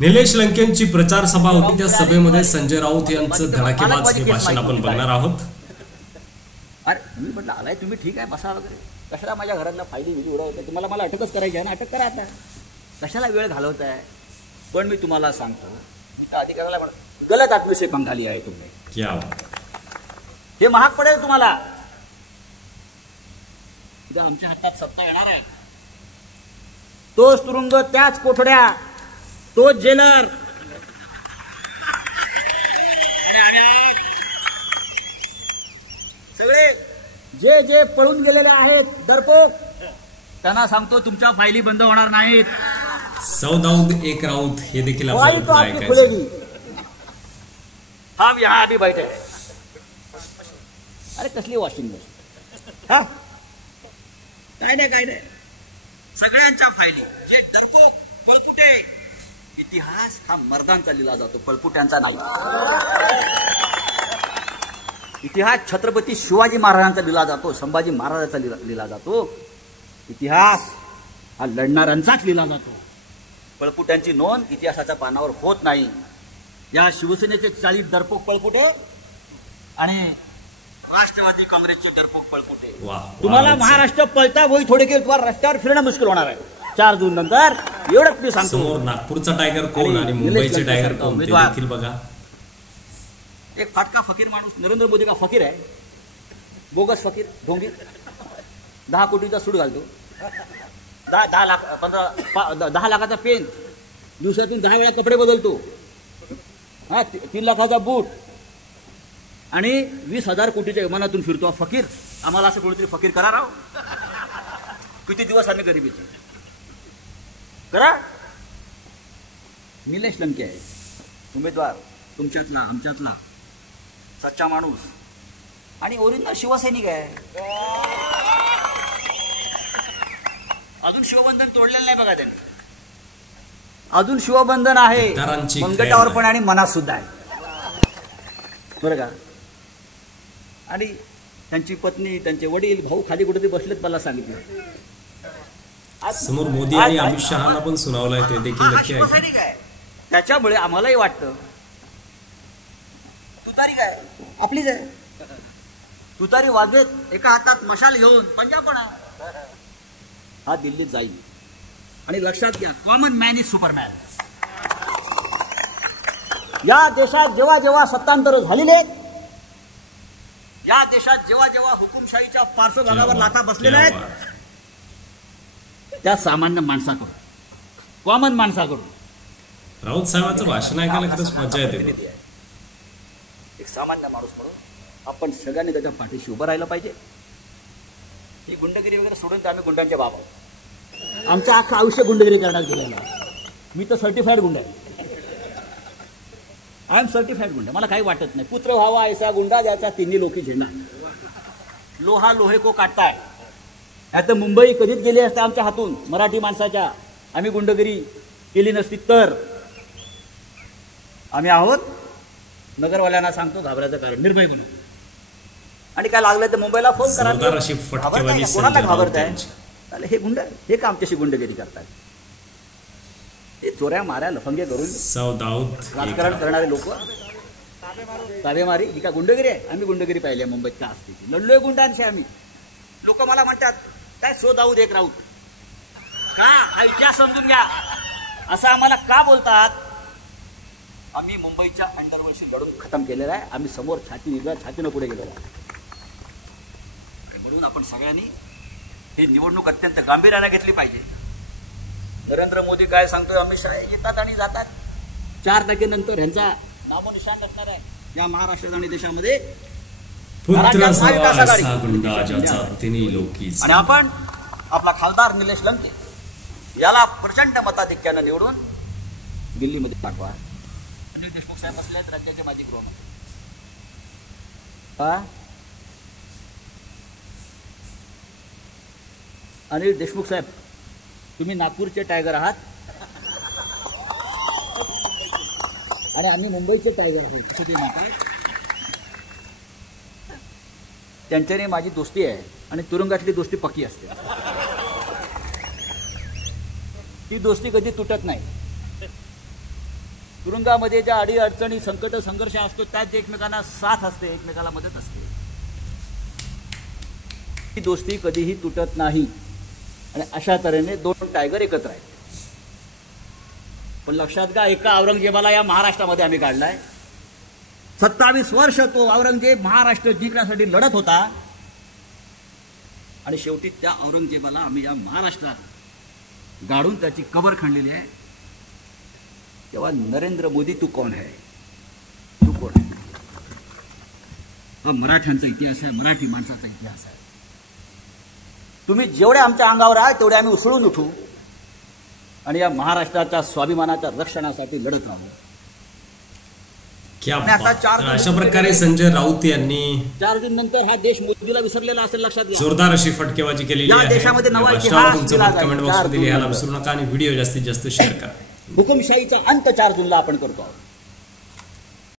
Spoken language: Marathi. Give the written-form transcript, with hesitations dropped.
निलेश लंकेंची प्रचार सभा होती. त्या सभेमध्ये संजय राऊत यांचं धडाकेबाज हे भाषण आपण बघणार आहोत. अरे मी म्हटलं आलाय तुम्ही, ठीक आहे बसा वगैरे, कशाला माझ्या घरातल्या फायली विधी उडवताय, तुम्हाला मला अटकच करायची आहे ना, अटक करा आता, कशाला वेळ घालवताय. पण मी तुम्हाला सांगतो, मी त्या अधिकाऱ्याला म्हणतो गलत आदमी से पंगा लिया आहे तुम्ही, क्या हे महाग पडेल तुम्हाला. आमच्या हातात सत्ता येणार आहे, तोच तुरुंग, त्याच कोठड्या, तोच जेलर. सगळे जे जे पळून गेलेले आहेत डरपोक, त्यांना सांगतो तुमच्या फायली बंद होणार नाहीत. सौ दाऊद एक राऊत हे देखील आपल्याला ऐकायचं. हम यहाँ अभी बैठे हैं. अरे कसली वॉशिंग मशीन, हा काय नाही, सगळ्यांच्या फायली. जे डरपोक पळपुटे, इतिहास हा मर्दांचा लिहिला जातो, पळपुट्यांचा नाही. इतिहास छत्रपती शिवाजी महाराजांचा लिहिला जातो, संभाजी महाराजांचा लिहिला जातो. इतिहास हा लढणाऱ्यांचाच लिहिला जातो. पळपुट्यांची नोंद इतिहासाच्या पानावर होत नाही. या शिवसेनेचे 40 डरपोक पळपुटे आणि राष्ट्रवादी काँग्रेसचे डरपोक पळपुटे. तुम्हाला महाराष्ट्र पळता होई थोडे के रस्त्यावर फिरणं मुश्किल होणार आहे 4 जून नंतर. एवढंच मी सांगतो. समोर नागपूरचा टायगर कोण आणि मुंबईचे टायगर कोण ते देखील बघा. एक फाटका फकीर माणूस, नरेंद्र मोदी का फकीर आहे, बोगस फकीर, ढोंगी, 10 कोटीचा सूट घालतो, 10 लाखाचा पेन, दिवसातून 10 वेळा कपडे बदलतो, 3 लाखाचा बूट आणि 20,000 कोटीच्या विमानातून फिरतो. फकीर, आम्हाला असं कोणीतरी फकीर करा राव. किती दिवस आम्ही गरिबीचे करा. निलेश लंके आहे उमेदवार, तुमच्यातला आमच्यातला सच्चा माणूस आणि ओरिजिनल शिवसैनिक आहे. अजून शिवबंधन तोडलेलं नाही बघा त्यांनी, अजून शिवबंधन आहे मंगटावर पण आणि मनात सुद्धा आहे, बरं का. आणि त्यांची पत्नी, त्यांचे वडील, भाऊ खाली कुठेतरी बसलेत, मला सांगितलं. समोर मोदी आणि अमित शहाना पण सुनावलंय, ते देखील नक्की आहे. त्याच्यामुळे आम्हालाही वाटतं तुतारी काय आपलीच आहे. तुतारी वाजवेत, एका हातात मशाल घेऊन पंजाबपणा हा दिल्लीत जाईल. आणि लक्षात घ्या, कॉमन मॅन इज सुपरमॅन. या देशात जेव्हा जेव्हा सत्तांतर झालेले, या देशात जेव्हा जेव्हा हुकुमशाहीच्या पार्श्वभागावर लाथा बसलेल्या आहेत, त्या सामान्य माणसाकडून, कॉमन माणसाकडून. राऊत साहेबांचं भाषण ऐकायला खरंच मजा येते. एक सामान्य माणूस म्हणून आपण सगळ्यांनी त्याच्या पाठीशी उभं राहिलं पाहिजे. ही गुंडगिरी वगैरे सोडून तर आम्ही गुंडांचे बाप आहोत. आमचं अख्खं आयुष्य गुंडगिरी करण्यात गेलेलं आहे. मी तर सर्टिफाईड गुंड आहे. आय एम सर्टिफाईड गुंड. मला काही वाटत नाही. पुत्र व्हावा ऐसा गुंडा ज्याचा तिन्ही लोकी झेंडा. लोहा लोहे को काटताय. आता मुंबई कधीच गेली असते आमच्या हातून, मराठी माणसाच्या. आम्ही गुंडगिरी केली नसती तर. आम्ही आहोत. नगरवाल्यांना सांगतो घाबरायचं कारण निर्भय बनू. आणि काय लागलं तर मुंबईला फोन करा. कोणाला घाबरताय? हे गुंड, हे का आमच्याशी गुंडगिरी करतात? हे चोऱ्या माऱ्या लफंगे करून राजकारण करणारे लोक, ताबेमारी, ही का गुंडगिरी आहे? आम्ही गुंडगिरी पाहिली मुंबईत का असते? लढलोय गुंडांशी आम्ही. लोक मला म्हणतात काय सो दाऊद एक राऊत का? हा इतिहास समजून घ्या. असं आम्हाला का बोलतात? आम्ही मुंबईच्या अंडरवर्ल्डशी लढून खतम केलेला आहे. आम्ही समोर छातीनं पुढे गेलेलो आहे. म्हणून आपण सगळ्यांनी ही निवडणूक अत्यंत गांभीर्याने घेतली पाहिजे. नरेंद्र मोदी काय सांगतोय, अमित शहा येतात आणि जातात. 4 तारखेनंतर ह्यांचा नामोनिशान नसणार आहे या महाराष्ट्रात आणि देशामध्ये. आणि आपण आपला खासदार निलेश लंके याला प्रचंड मताधिक्यानं निवडून दिल्लीमध्ये पाठवा. देशमुख साहेब असले आहेत राज्याचे माजी गृहमंत्री. अनिल देशमुख साहेब, तुम्ही नागपूरचे टायगर आहात आणि आम्ही मुंबईचे टायगर आहोत. त्यांच्याने माझी दोस्ती आहे आणि तुरुंगातली दोस्ती पक्की असते. ती दोस्ती कधी तुटत नाही. तुरुंगामध्ये ज्या अडीअडचणी संकट संघर्ष असतो त्यात एकमेकांना साथ असते, एकमेकाला मदत असते. ही दोस्ती कधीही तुटत नाही आणि अशा तऱ्हेने दोन टायगर एकत्र आहेत. पण लक्षात घ्या, एका औरंगजेबाला या महाराष्ट्रामध्ये आम्ही काढलाय. 27 वर्ष तो औरंगजेब महाराष्ट्र जिंकण्यासाठी लढत होता आणि शेवटी त्या औरंगजेबाला आम्ही या महाराष्ट्रात गाडून त्याची कबर खणलेली आहे. तेव्हा नरेंद्र मोदी तू कोण आहे? तू कोण आहे? हा मराठ्यांचा इतिहास आहे, मराठी माणसाचा इतिहास आहे. तुम्ही जेवढे आमच्या अंगावर आहे तेवढे आम्ही उसळून उठू आणि या महाराष्ट्राच्या स्वाभिमानाच्या रक्षणासाठी लढत राहू. अशा प्रकारे संजय राऊत यांनी 4 दिन नंतर हा देश मोदीला विसरलेला असेल लक्षात घ्या. जोरदार अशी फटकेबाजी केलेली आहे. देशामध्ये तुमचं मत कमेंट बॉक्समध्ये लिहायला विसरू नका आणि व्हिडिओ जास्तीत जास्त शेअर करा. हुकुमशाहीचा अंत 4 जूनला आपण करतो आहोत.